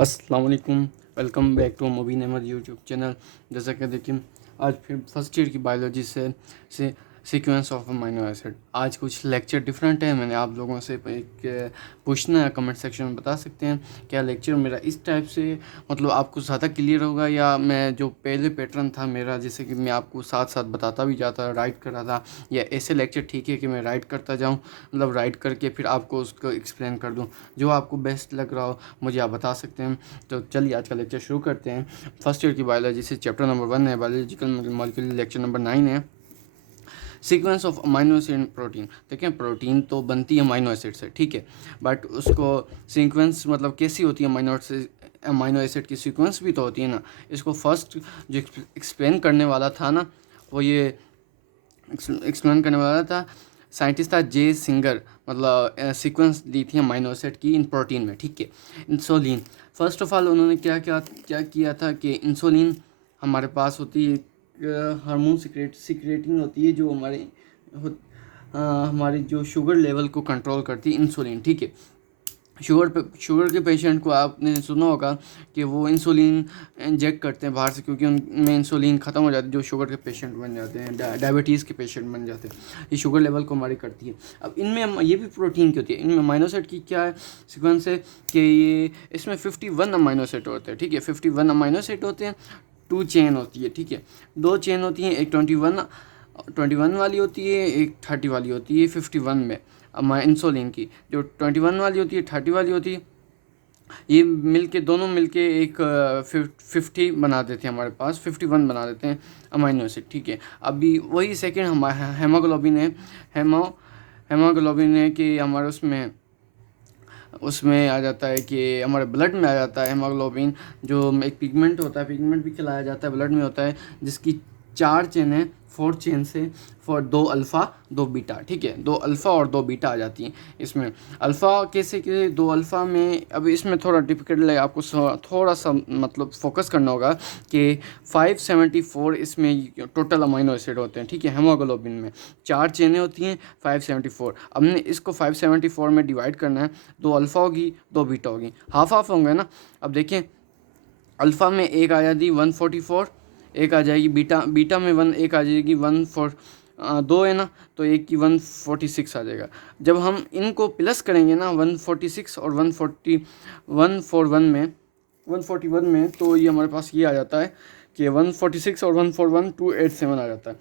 अस्सलाम वालेकुम। Welcome back to Mubeen Ahmad YouTube channel. जैसा कि देखिए आज फिर फर्स्ट ईयर की बायोलॉजी से सीक्वेंस ऑफ अमीनो एसिड। आज कुछ लेक्चर डिफरेंट है। मैंने आप लोगों से एक पूछना है, कमेंट सेक्शन में बता सकते हैं क्या लेक्चर मेरा इस टाइप से मतलब आपको ज़्यादा क्लियर होगा, या मैं जो पहले पैटर्न था मेरा, जैसे कि मैं आपको साथ साथ बताता भी जाता, राइट कर रहा था, या ऐसे लेक्चर ठीक है कि मैं राइट करता जाऊँ, मतलब राइट करके फिर आपको उसको एक्सप्लेन कर दूँ। जो आपको बेस्ट लग रहा हो मुझे आप बता सकते हैं। तो चलिए आज का लेक्चर शुरू करते हैं। फर्स्ट ईयर की बायोलॉजी से चैप्टर नंबर 1 है, बायोलॉजिकल मॉलिक्यूलर, लेक्चर नंबर 9 है, sequence of amino acid protein. देखें, प्रोटीन तो बनती है अमाइनो एसिड से, ठीक है, बट उसको सीक्वेंस मतलब कैसी होती है, अमाइनो एसिड की सीक्वेंस भी तो होती है ना। इसको फर्स्ट जो एक्सप्लेन करने वाला था ना, वो ये एक्सप्लेन करने वाला था साइंटिस्ट था जे सिंगर। मतलब सीक्वेंस दी थी अमाइनो एसिड की इन प्रोटीन में, ठीक है। इंसुलिन, फर्स्ट ऑफ ऑल उन्होंने क्या किया था कि इंसुलिन हमारे पास होती है, हार्मोन सिक्रेटिंग होती है, जो हमारे जो शुगर लेवल को कंट्रोल करती है, इंसुलिन, ठीक है। शुगर के पेशेंट को आपने सुना होगा कि वो इंसुलिन इंजेक्ट करते हैं बाहर से, क्योंकि उनमें इंसुलिन ख़त्म हो जाती है, जो शुगर के पेशेंट बन जाते हैं, डायबिटीज़ के पेशेंट बन जाते हैं। ये शुगर लेवल को हमारी करती है। अब इनमें ये भी प्रोटीन की होती है। इनमें अमाइनो एसिड की क्या है सीक्वेंस है कि ये इसमें 51 अमाइनो एसिड होते हैं, ठीक है। 51 अमाइनो एसिड होते हैं, 2 चेन होती है, ठीक है। 2 चेन होती हैं, एक 21 वाली होती है, एक 30 वाली होती है। 51 में इंसुलिन की जो 21 वाली होती है, 30 वाली होती है, ये दोनों मिलके एक 50 बना देते हैं, हमारे पास 51 बना देते हैं अमाइनो एसिड, ठीक है। अभी वही सेकेंड हमारा हेमोग्लोबिन है। हेमोग्लोबिन है कि हमारे उसमें आ जाता है कि हमारे ब्लड में आ जाता है हेमोग्लोबिन, जो एक पिगमेंट होता है, पिगमेंट भी खिलाया जाता है, ब्लड में होता है, जिसकी 4 चेन है, 4 चेन से 2 अल्फ़ा 2 बीटा, ठीक है। 2 अल्फ़ा और 2 बीटा आ जाती हैं इसमें। अल्फ़ा कैसे 2 अल्फ़ा में, अब इसमें थोड़ा डिफिकल्ट लगे आपको, थोड़ा सा मतलब फोकस करना होगा कि 574 इसमें टोटल अमाइनो एसिड होते हैं, ठीक है। हेमोग्लोबिन में 4 चेनें होती हैं, 574। अब हमने इसको 574 में डिवाइड करना है, 2 अल्फ़ा होगी, 2 बीटा होगी, हाफ हाफ होंगे ना। अब देखें, अल्फ़ा में एक आ जाती 144, एक आ जाएगी बीटा में एक आ जाएगी 2 है ना, तो एक की 146 आ जाएगा। जब हम इनको प्लस करेंगे ना, 146 और 141 में, तो ये हमारे पास ये आ जाता है कि 146 और 141 287 आ जाता है।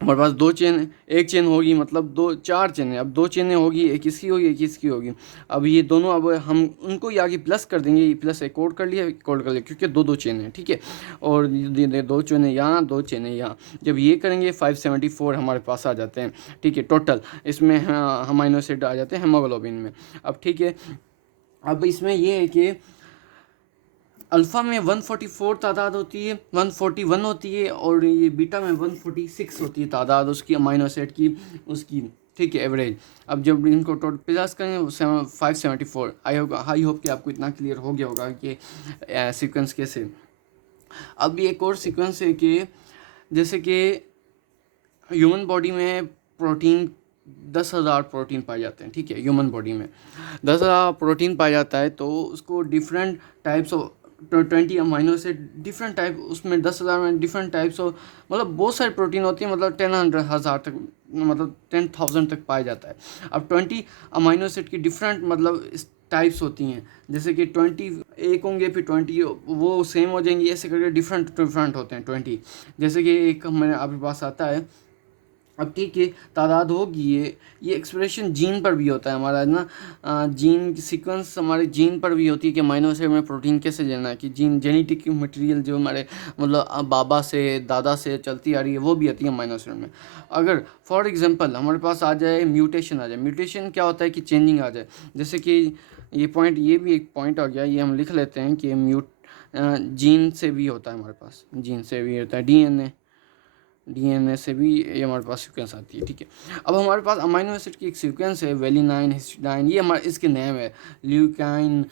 हमारे पास 2 चेन, एक चेन होगी, मतलब 4 चेनें, अब 2 चेनें होगी, एक इसकी होगी, एक इसकी होगी। अब ये दोनों, अब हम उनको ही आगे प्लस कर देंगे, ये प्लस एक और कर लिया, क्योंकि दो चेनें हैं, ठीक है। और ये 2 चेनें यहाँ, 2 चेनें यहाँ, जब ये करेंगे 574 हमारे पास आ जाते हैं, ठीक है। टोटल इसमें अमाइनो एसिड आ जाते हैं हेमोग्लोबिन में। अब ठीक है, अब इसमें ये है कि अल्फ़ा में 144 तादाद होती है, 141 होती है, और ये बीटा में 146 होती है तादाद उसकी अमाइनो एसिड की, उसकी, ठीक है, एवरेज। अब जब इनको टोटल प्लस करें 574। आई होप कि आपको इतना क्लियर हो गया होगा कि सीक्वेंस कैसे। अब ये एक और सीक्वेंस है कि जैसे कि ह्यूमन बॉडी में प्रोटीन 10,000 प्रोटीन पाए जाते हैं, ठीक है। ह्यूमन बॉडी में 10,000 प्रोटीन पाया जाता है, तो उसको डिफरेंट टाइप्स ऑफ 20 अमाइनो से डिफरेंट टाइप, उसमें 10,000 में डिफरेंट टाइप्स ऑफ, मतलब बहुत सारी प्रोटीन होती है, मतलब 10,000 तक, मतलब 10,000 तक पाया जाता है। अब 20 अमाइनो एसिड की डिफरेंट मतलब टाइप्स होती हैं, जैसे कि 20 एक होंगे, फिर 20 वो सेम हो जाएंगे, ऐसे करके डिफरेंट होते हैं 20। जैसे कि एक हमारे आपके पास आता है, अब ठीक है, तादाद होगी, ये एक्सप्रेशन जीन पर भी होता है हमारा ना। जीन की सीक्वेंस हमारे जीन पर भी होती है कि अमाइनो एसिड में प्रोटीन कैसे लेना है, कि जीन जेनेटिक मटेरियल जो हमारे मतलब बाबा से दादा से चलती आ रही है, वो भी आती है अमाइनो एसिड में। अगर फॉर एग्जांपल हमारे पास आ जाए म्यूटेशन, आ जाए, म्यूटेशन क्या होता है कि चेंजिंग आ जाए, जैसे कि ये भी एक पॉइंट आ गया, ये हम लिख लेते हैं कि जीन से भी होता है, हमारे पास जीन से भी होता है, डीएनए से भी ये हमारे पास सीक्वेंस आती है, ठीक है। अब हमारे पास अमाइनो एसिड की एक सीक्वेंस है, वेलिनाइन, हिस्टिडाइन, ये हमारे इसके नेम है, ल्यूकाइन,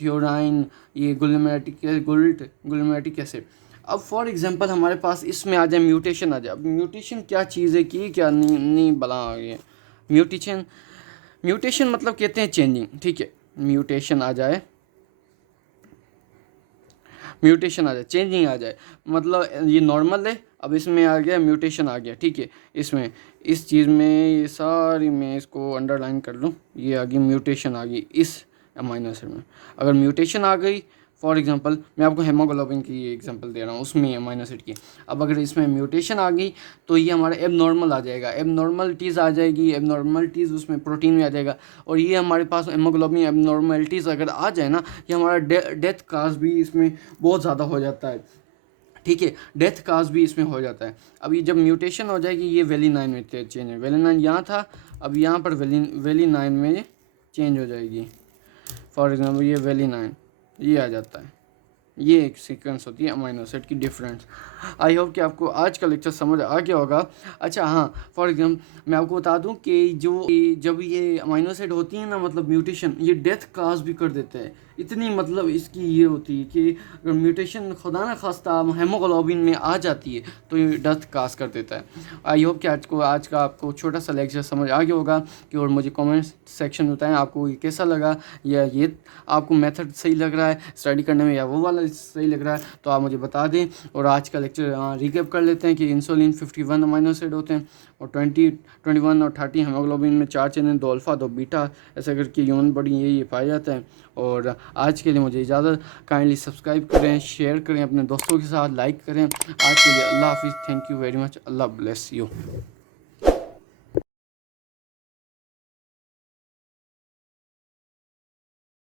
थियोराइन, ये गुलमेटिक एसिड। अब फॉर एग्जांपल हमारे पास इसमें आ जाए म्यूटेशन आ जाए। अब म्यूटेशन क्या चीज़ है कि क्या नहीं बला आ गया म्यूटेशन। म्यूटेशन मतलब कहते हैं चेंजिंग, ठीक है। म्यूटेशन आ जाए, म्यूटेशन आ जाए, चेंजिंग आ जाए, मतलब ये नॉर्मल है, अब इसमें आ गया म्यूटेशन आ गया, ठीक है। इसमें इस चीज़ में ये सारी मैं इसको अंडरलाइन कर लूँ, ये आ गई म्यूटेशन आ गई इस अमाइनो एसिड में। अगर म्यूटेशन आ गई, फॉर एग्जांपल मैं आपको हेमोग्लोबिन की एग्जांपल दे रहा हूँ, उसमें अमाइनो एसिड की, अब अगर इसमें म्यूटेशन आ गई तो ये हमारा एबनॉर्मल आ जाएगा, एबनॉर्मलिटीज़ आ जाएगी, एबनॉर्मलिटीज़ उसमें प्रोटीन में आ जाएगा, और ये हमारे पास हेमोग्लोबिन एबनॉर्मलिटीज़ अगर आ जाए ना, ये हमारा डेथ काज भी इसमें बहुत ज़्यादा हो जाता है, ठीक है, डेथ काज भी इसमें हो जाता है। अब ये जब म्यूटेशन हो जाएगी, ये वेलिनाइन में चेंज है, वेलिनाइन यहाँ था, अब यहाँ पर वेलिनाइन में चेंज हो जाएगी। फॉर एग्जांपल ये वेलिनाइन ये आ जाता है, ये एक सीक्वेंस होती है अमाइनो एसिड की डिफरेंस। आई होप कि आपको आज का लेक्चर समझ आ गया होगा। अच्छा हाँ, फॉर एग्जाम्पल मैं आपको बता दूं कि जब ये अमाइनो एसिड होती है ना, मतलब म्यूटेशन, ये डेथ काज भी कर देते हैं, इतनी मतलब इसकी ये होती है कि अगर म्यूटेशन खुदा ना खास्ता हेमोग्लोबिन में आ जाती है तो ये डेथ काज कर देता है। आई होप कि आज का आपको छोटा सा लेक्चर समझ आ गया होगा कि, और मुझे कमेंट सेक्शन में बताएं आपको ये कैसा लगा, या ये आपको मेथड सही लग रहा है स्टडी करने में, या वो वाला सही लग रहा है, तो आप मुझे बता दें। और आज का लेक्चर रिकैप कर लेते हैं कि इंसुलिन 51 अमाइनो एसिड होते हैं, और 20, 21 और 30 हेमोग्लोबिन में 4 चेन हैं, 2 अल्फा 2 बीटा, ऐसा करके ह्यूमन बॉडी ये पाया जाता है। और आज के लिए मुझे इजाज़त, काइंडली सब्सक्राइब करें, शेयर करें अपने दोस्तों के साथ, लाइक करें। आज के लिए अल्लाह हाफिज़, thank you very much, Allah bless you.